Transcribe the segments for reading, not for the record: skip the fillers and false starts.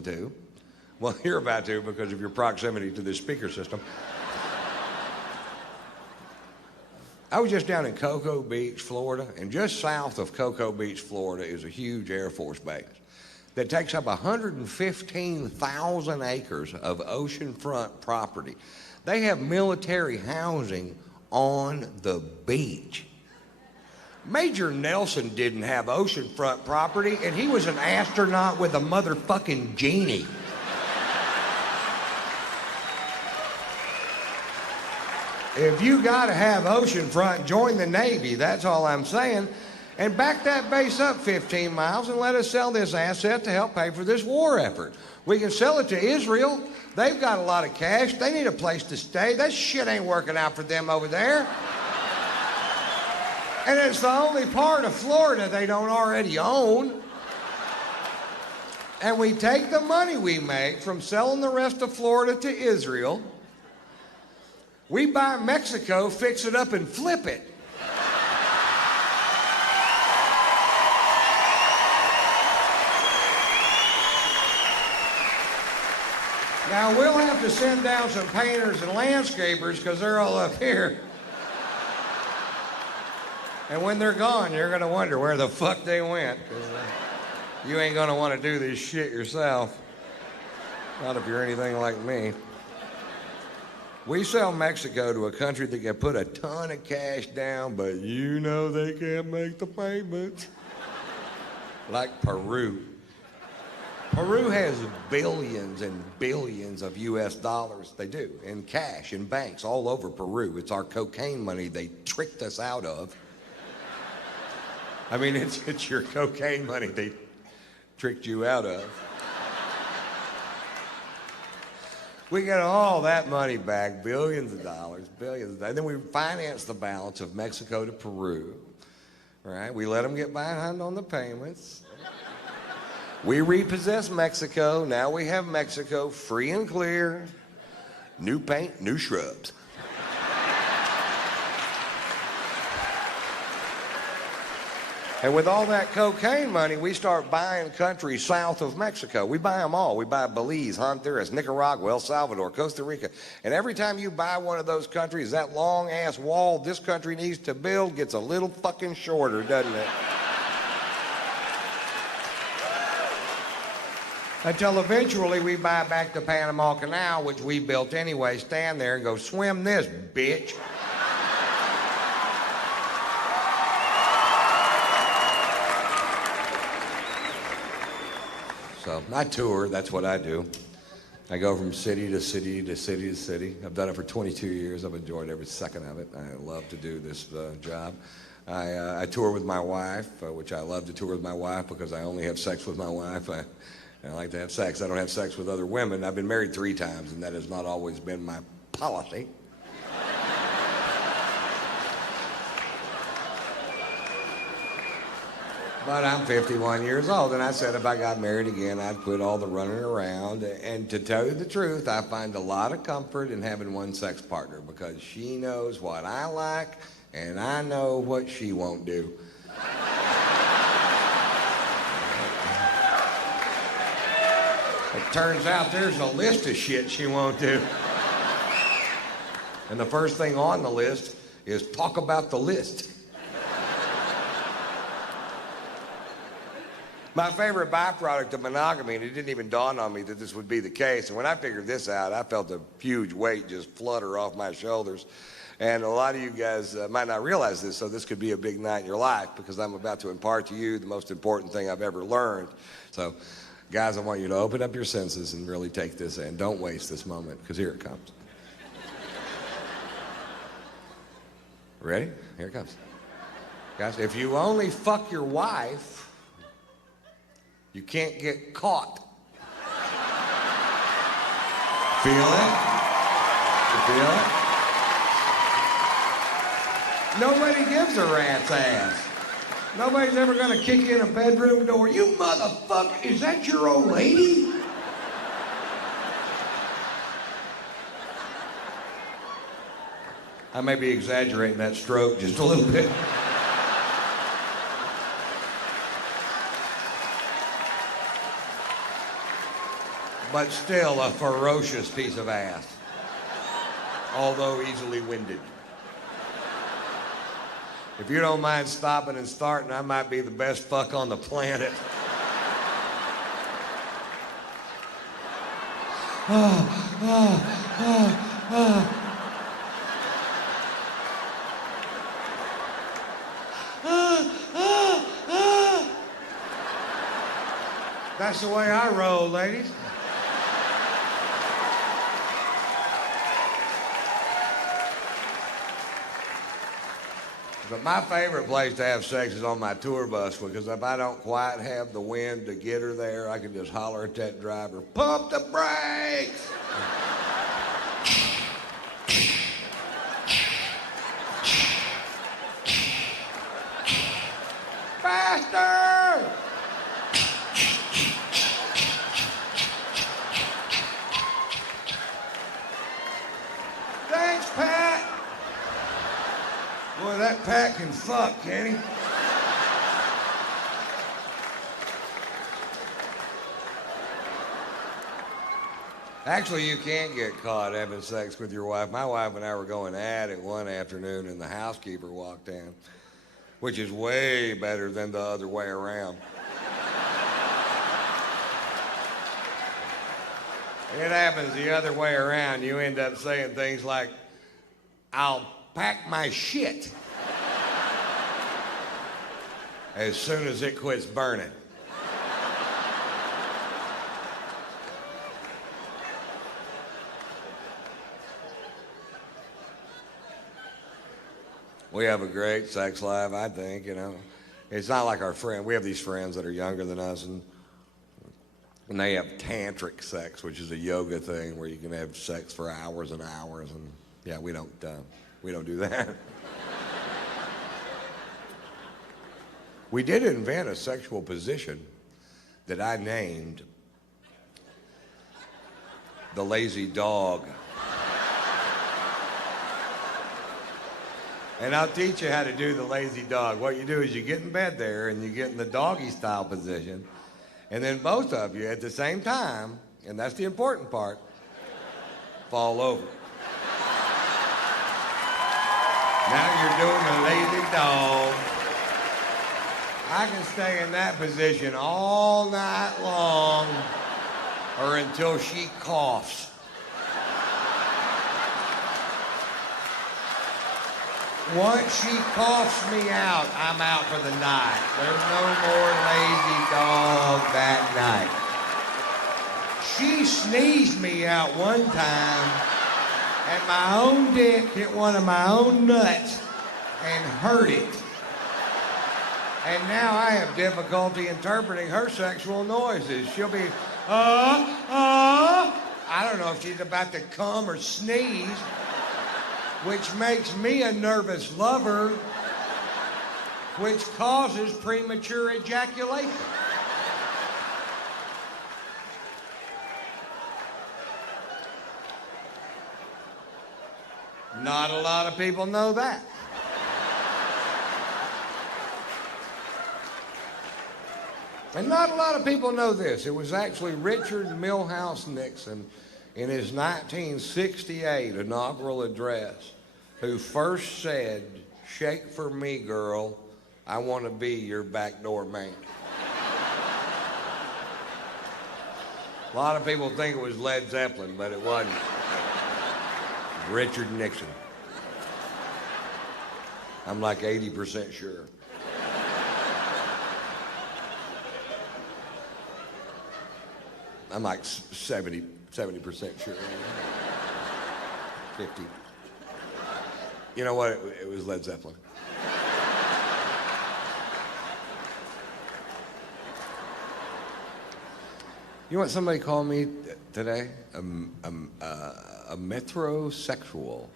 listen to. Well, you're about to because of your proximity to this speaker system. I was just down in Cocoa Beach, Florida, and just south of Cocoa Beach, Florida is a huge Air Force base that takes up 115,000 acres of oceanfront property. They have military housing on the beach. Major Nelson didn't have oceanfront property, and he was an astronaut with a motherfucking genie. If you gotta have oceanfront, join the Navy, that's all I'm saying. And back that base up 15 miles and let us sell this asset to help pay for this war effort. We can sell it to Israel. They've got a lot of cash. They need a place to stay. That shit ain't working out for them over there. And it's the only part of Florida they don't already own. And we take the money we make from selling the rest of Florida to Israel. We buy Mexico, fix it up, and flip it. Now, we'll have to send down some painters and landscapers because they're all up here. And when they're gone, you're going to wonder where the fuck they went. You ain't going to want to do this shit yourself. Not if you're anything like me. We sell Mexico to a country that can put a ton of cash down, but you know they can't make the payments. Like Peru. Peru has billions and billions of US dollars, they do, in cash, in banks all over Peru. It's our cocaine money they tricked us out of. I mean, it's your cocaine money they tricked you out of. We get all that money back, billions of dollars, billions. And then we finance the balance of Mexico to Peru, right? We let them get behind on the payments. We repossess Mexico. Now we have Mexico free and clear. New paint, new shrubs. And with all that cocaine money, we start buying countries south of Mexico. We buy them all. We buy Belize, Honduras, Nicaragua, El Salvador, Costa Rica. And every time you buy one of those countries, that long-ass wall this country needs to build gets a little fucking shorter, doesn't it? Until eventually we buy back the Panama Canal, which we built anyway, stand there and go, swim this, bitch. So I tour, that's what I do. I go from city to city to city to city. I've done it for 22 years. I've enjoyed every second of it. I love to do this job. I tour with my wife, which I love to tour with my wife because I only have sex with my wife. I like to have sex. I don't have sex with other women. I've been married 3 times, and that has not always been my policy. But I'm 51 years old, and I said if I got married again, I'd quit all the running around. And to tell you the truth, I find a lot of comfort in having one sex partner because she knows what I like, and I know what she won't do. It turns out there's a list of shit she won't do. And the first thing on the list is talk about the list. My favorite byproduct of monogamy, and it didn't even dawn on me that this would be the case, and when I figured this out, I felt a huge weight just flutter off my shoulders. And a lot of you guys might not realize this, so this could be a big night in your life because I'm about to impart to you the most important thing I've ever learned. So, guys, I want you to open up your senses and really take this in. Don't waste this moment, because here it comes. Ready? Here it comes. Guys, if you only fuck your wife, you can't get caught. Feel it? You feel it? Nobody gives a rat's ass. Nobody's ever gonna kick in a bedroom door. You motherfucker, is that your old lady? I may be exaggerating that stroke just a little bit. but still a ferocious piece of ass, although easily winded. If you don't mind stopping and starting, I might be the best fuck on the planet. That's the way I roll, ladies. But my favorite place to have sex is on my tour bus, because if I don't quite have the wind to get her there, I can just holler at that driver, "Pump the brakes!" Faster! Thanks, Pat. Boy, that Pat can fuck, can he? Actually, you can't get caught having sex with your wife. My wife and I were going at it one afternoon, and the housekeeper walked in, which is way better than the other way around. It happens the other way around. You end up saying things like, "I'll pack my shit as soon as it quits burning." We have a great sex life, I think, you know. It's not like our friend. We have these friends that are younger than us, and they have tantric sex, which is a yoga thing where you can have sex for hours and hours, and yeah, we don't do that. We did invent a sexual position that I named the lazy dog. And I'll teach you how to do the lazy dog. What you do is you get in bed there and you get in the doggy style position, and then both of you at the same time, and that's the important part, fall over. Now you're doing the lazy dog. I can stay in that position all night long or until she coughs. Once she coughs me out, I'm out for the night. There's no more lazy dog that night. She sneezed me out one time, and my own dick hit one of my own nuts and hurt it. And now I have difficulty interpreting her sexual noises. She'll be, I don't know if she's about to come or sneeze, which makes me a nervous lover, which causes premature ejaculation. Not a lot of people know that. And not a lot of people know this. It was actually Richard Milhous Nixon in his 1968 inaugural address who first said, "Shake for me, girl. I want to be your backdoor man." A lot of people think it was Led Zeppelin, but it wasn't. Richard Nixon. I'm like 80% sure. I'm like 70% sure. 50. You know what? It was Led Zeppelin. You know what somebody called me today? A metrosexual.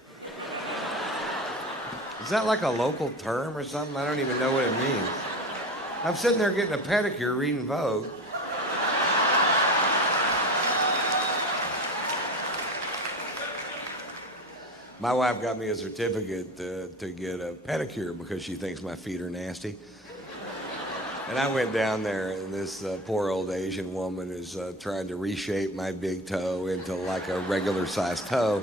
Is that like a local term or something? I don't even know what it means. I'm sitting there getting a pedicure reading Vogue. My wife got me a certificate to get a pedicure because she thinks my feet are nasty. And I went down there, and this poor old Asian woman is trying to reshape my big toe into like a regular-sized toe.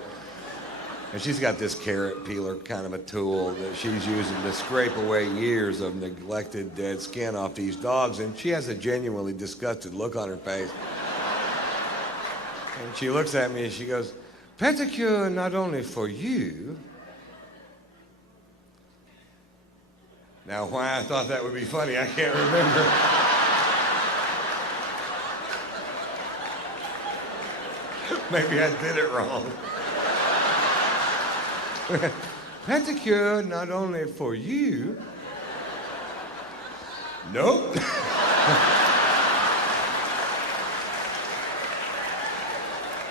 And she's got this carrot peeler kind of a tool that she's using to scrape away years of neglected dead skin off these dogs. And she has a genuinely disgusted look on her face. And she looks at me and she goes, "Pedicure not only for you." Now, why I thought that would be funny, I can't remember. Maybe I did it wrong. Pedicure not only for you. Nope.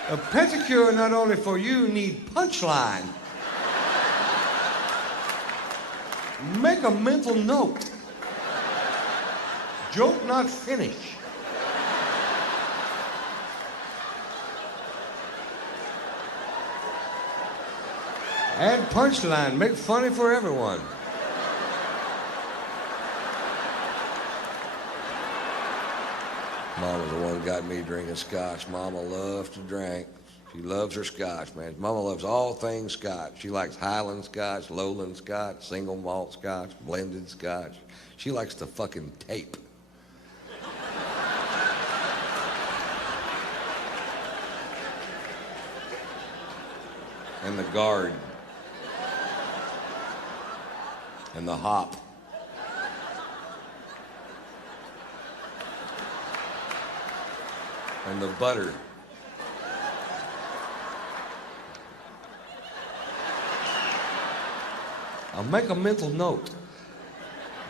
A pedicure not only for you need punchline. Make a mental note. Joke not finish. Add punchline. Make funny for everyone. Mama's the one who got me drinking scotch. Mama loves to drink. She loves her scotch, man. Mama loves all things scotch. She likes Highland scotch, Lowland scotch, single malt scotch, blended scotch. She likes to fucking tape. And the guard. And the hop. And the butter. I'll make a mental note.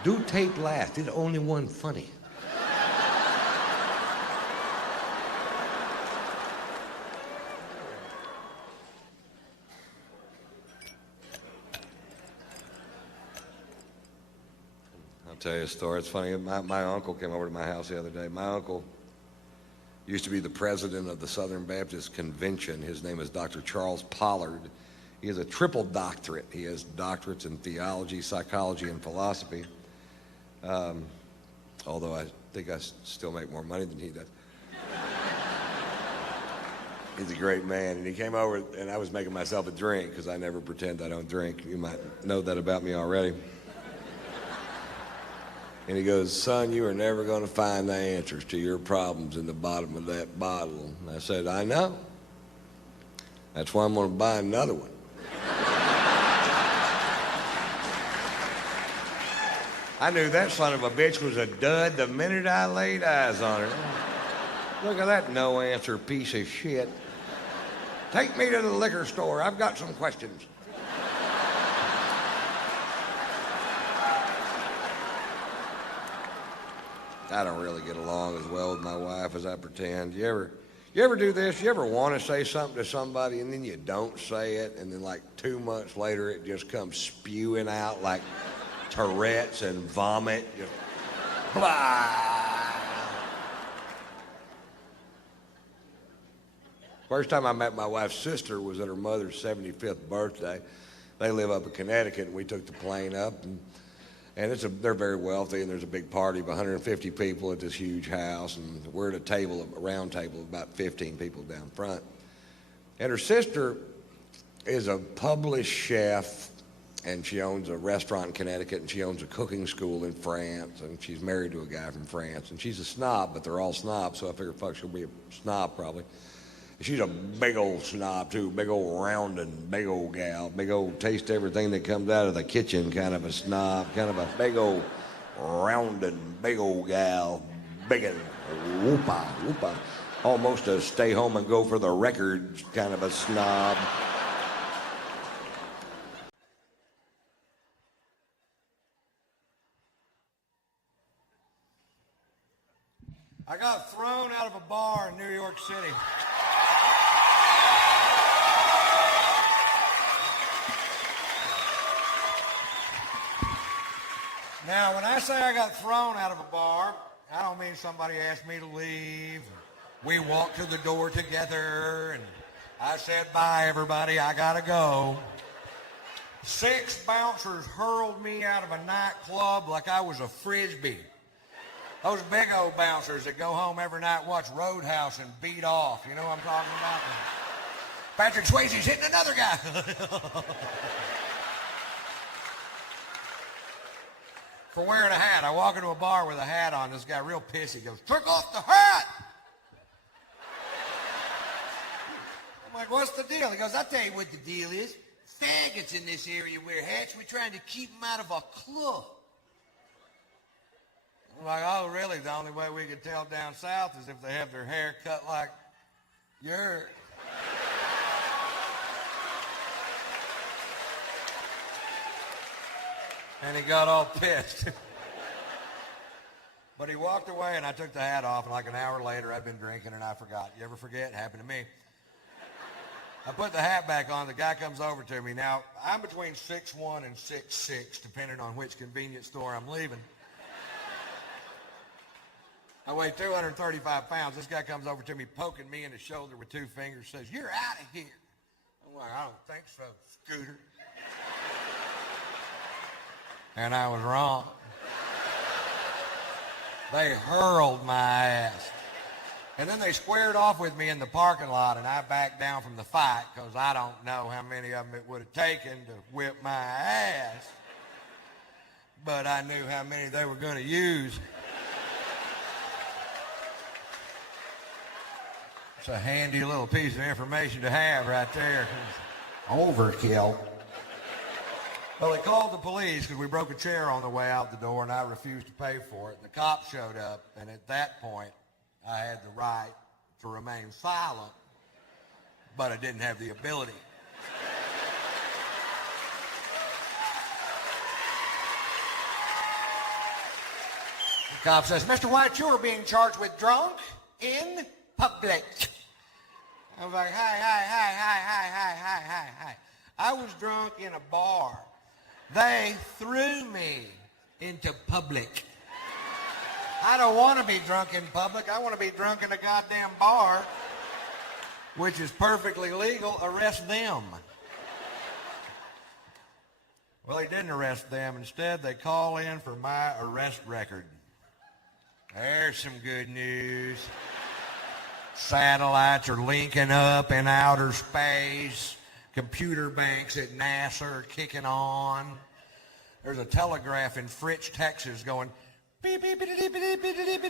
Do tape last. It's only one funny. I'll tell you a story. It's funny. My uncle came over to my house the other day. My uncle used to be the president of the Southern Baptist Convention. His name is Dr. Charles Pollard. He has a triple doctorate. He has doctorates in theology, psychology, and philosophy. Although I think I still make more money than he does. He's a great man. And he came over, and I was making myself a drink, because I never pretend I don't drink. You might know that about me already. And he goes, "Son, you are never going to find the answers to your problems in the bottom of that bottle." And I said, "I know. That's why I'm going to buy another one." I knew that son of a bitch was a dud the minute I laid eyes on her. Look at that no-answer piece of shit. Take me to the liquor store. I've got some questions. I don't really get along as well with my wife as I pretend. You ever do this? You ever want to say something to somebody and then you don't say it, and then like 2 months later it just comes spewing out like Tourette's and vomit? Just blah. First time I met my wife's sister was at her mother's 75th birthday. They live up in Connecticut, and we took the plane up, and they're very wealthy, and there's a big party of 150 people at this huge house, and we're at a round table of about 15 people down front. And her sister is a published chef, and she owns a restaurant in Connecticut, and she owns a cooking school in France, and she's married to a guy from France. And she's a snob, but they're all snobs, so I figure, fuck, she'll be a snob probably. She's a big old snob, too, big old rounding, big old gal, big old taste everything that comes out of the kitchen kind of a snob, kind of a big old rounding, big old gal, big and whoopa, almost a stay home and go for the records kind of a snob. I got thrown out of a bar in New York City. Now, when I say I got thrown out of a bar, I don't mean somebody asked me to leave. We walked to the door together, and I said, "Bye, everybody, I gotta go." 6 bouncers hurled me out of a nightclub like I was a frisbee. Those big old bouncers that go home every night, watch Roadhouse and beat off. You know what I'm talking about? Patrick Swayze's hitting another guy. For wearing a hat. I walk into a bar with a hat on. This guy real pissy goes, "Took off the hat!" I'm like, "What's the deal?" He goes, "I'll tell you what the deal is. Faggots in this area wear hats. We're trying to keep them out of our club." I'm like, "Oh, really? The only way we can tell down south is if they have their hair cut like yours." And he got all pissed. But he walked away, and I took the hat off, and like an hour later, I'd been drinking, and I forgot. You ever forget? It happened to me. I put the hat back on. The guy comes over to me. Now, I'm between 6'1" and 6'6", depending on which convenience store I'm leaving. I weigh 235 pounds. This guy comes over to me, poking me in the shoulder with two fingers, says, "You're out of here." I'm like, "I don't think so, Scooter." And I was wrong. They hurled my ass. And then they squared off with me in the parking lot, and I backed down from the fight because I don't know how many of them it would have taken to whip my ass. But I knew how many they were going to use. It's a handy little piece of information to have right there. Overkill. Well, they called the police because we broke a chair on the way out the door, and I refused to pay for it. The cops showed up, and at that point, I had the right to remain silent, but I didn't have the ability. The cop says, "Mr. White, you are being charged with drunk in public." I was like, hi. I was drunk in a bar. They threw me into public. I don't want to be drunk in public. I want to be drunk in a goddamn bar, which is perfectly legal. Arrest them. Well, they didn't arrest them. Instead, they call in for my arrest record. There's some good news. Satellites are linking up in outer space. Computer banks at NASA are kicking on. There's a telegraph in Fritch, Texas going beep, beep, beep, beep, beep, beep, beep,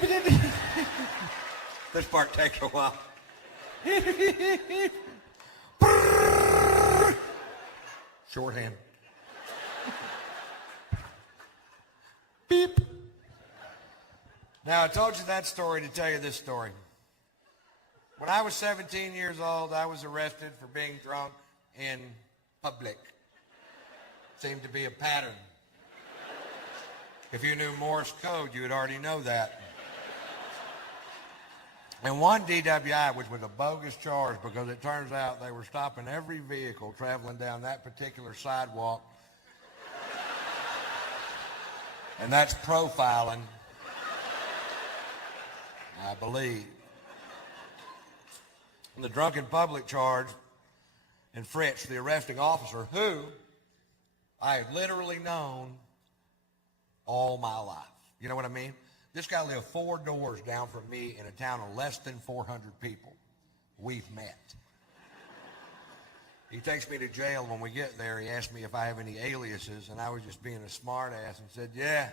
beep, beep. This part takes a while. Shorthand. Beep. Now, I told you that story to tell you this story. When I was 17 years old, I was arrested for being drunk in public. Seemed to be a pattern. If you knew Morse code, you would already know that. And one DWI, which was a bogus charge because it turns out they were stopping every vehicle traveling down that particular sidewalk. And that's profiling, I believe. And the drunken public charge in Fritch, the arresting officer, who I had literally known all my life. You know what I mean? This guy lived 4 doors down from me in a town of less than 400 people. We've met. He takes me to jail. When we get there, he asked me if I have any aliases, and I was just being a smart ass and said, "Yeah,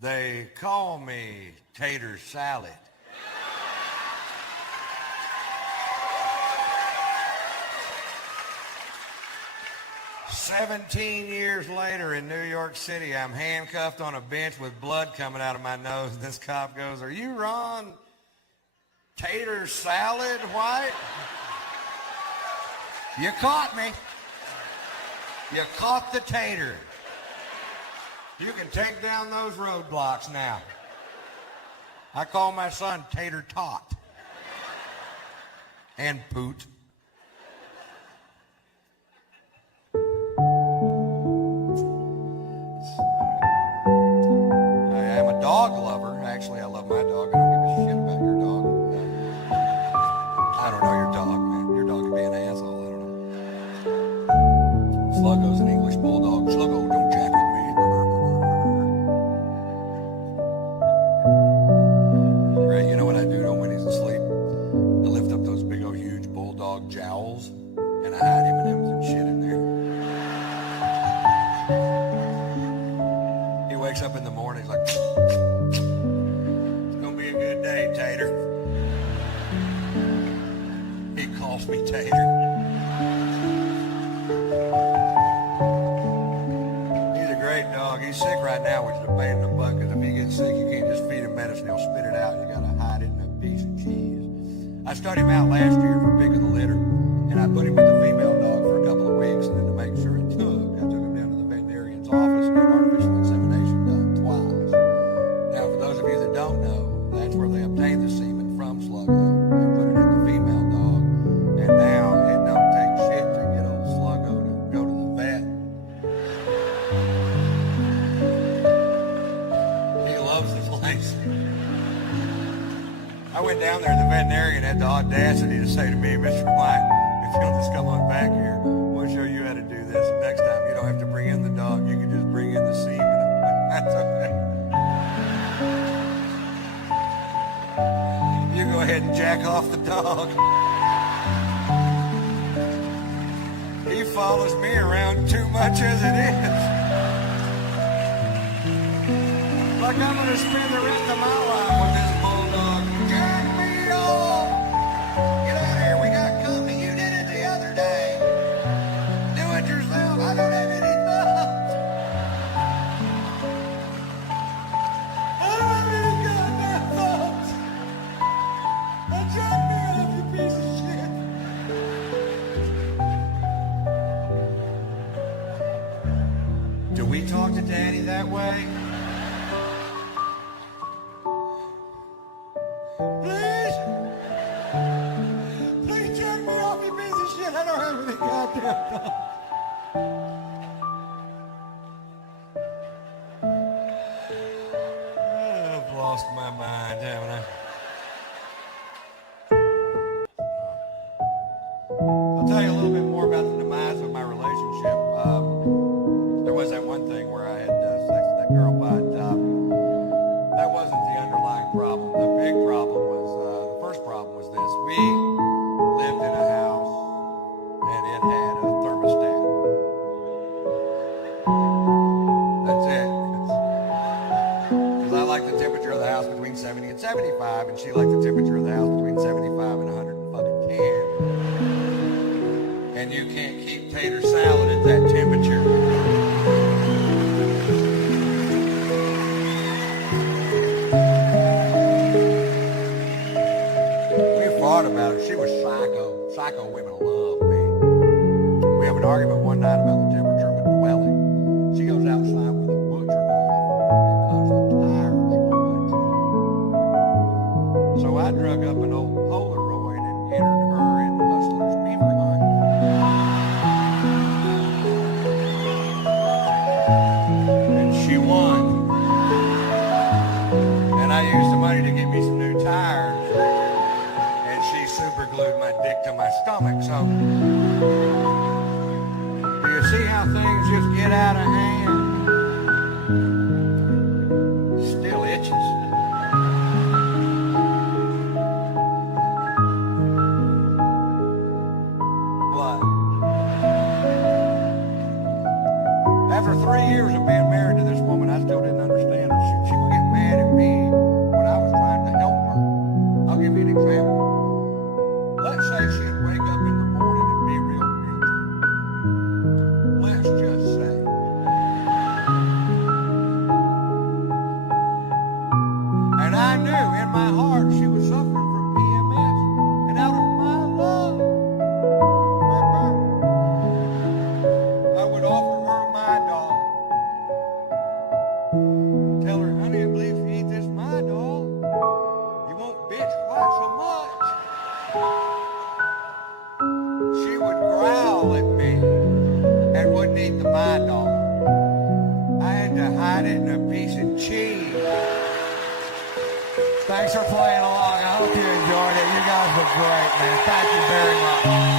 they call me Tater Salad." "17 years later in New York City, I'm handcuffed on a bench with blood coming out of my nose. This cop goes, 'Are you Ron Tater Salad White?' You caught me. You caught the tater. You can take down those roadblocks now." I call my son Tater Tot and Poot. I'm a dog lover. Actually, I love my dog. I don't give a shit about your dog. stud him out last year for picking the litter, and I put him with the female dog for a couple of weeks, and then to make sure it took, I took him down to the veterinarian's office and had artificial insemination done twice. Now, for those of you that don't know, that's where they obtained the semen from Sluggo and put it in the female dog, and now it don't take shit to get old Sluggo to go to the vet. He loves the place. I went down there, and the veterinarian had the audacity to say to me, Mr. White, if you'll just come on back here, we'll show you how to do this. And next time, you don't have to bring in the dog. You can just bring in the semen. That's okay. You go ahead and jack off the dog. He follows me around too much as it is. Like I'm going to spend the rest of my life with this bulldog. Jack me off! Get out of here, we got company. You did it the other day. Do it yourself. I don't have any thumbs. I don't have any goddamn thumbs. Now jack me off, you piece of shit. Do we talk to Daddy that way? Please jerk me off, you piece of shit. I don't have any goddamn thumbs. I've lost my mind, haven't I? I'll tell you a little bit more about the demise of my relationship. There was that one thing where I had sex with that girl, but that wasn't the underlying problem. The big problem was, the first problem was this. We lived in a house, and it had a thermostat. That's it. Because I like the temperature of the house between 70 and 75, and she liked the temperature of the house between 75 and 110. And you can't keep tater salad at that temperature. We fought about it. She was psycho. Psycho women love me. We have an argument one night about the temperature of a dwelling. She goes outside with a butcher knife and cuts the tires on my truck. So I drug up an old Polaroid and entered her in Hustler's Beaver Hunt. And she won. And I used the money to get me some new tires. And she super glued my dick to my stomach. So, do you see how things just get out of hand? Still itches. What? After 3 years of being married to this woman, I still didn't understand her. She would get mad at me when I was trying to help her. I'll give you an example. Let's say she'd wake up in the morning and be real bitchy. Let's just say. And I knew in my heart she was suffering from PMS. And out of my love for her, I would offer her my dog. Tell her, honey, I believe if you eat this my dog, you won't bitch quite so much. She would growl at me and wouldn't eat the my dog. I had to hide it in a piece of cheese. Thanks for playing along. I hope you enjoyed it. You guys were great, man. Thank you very much.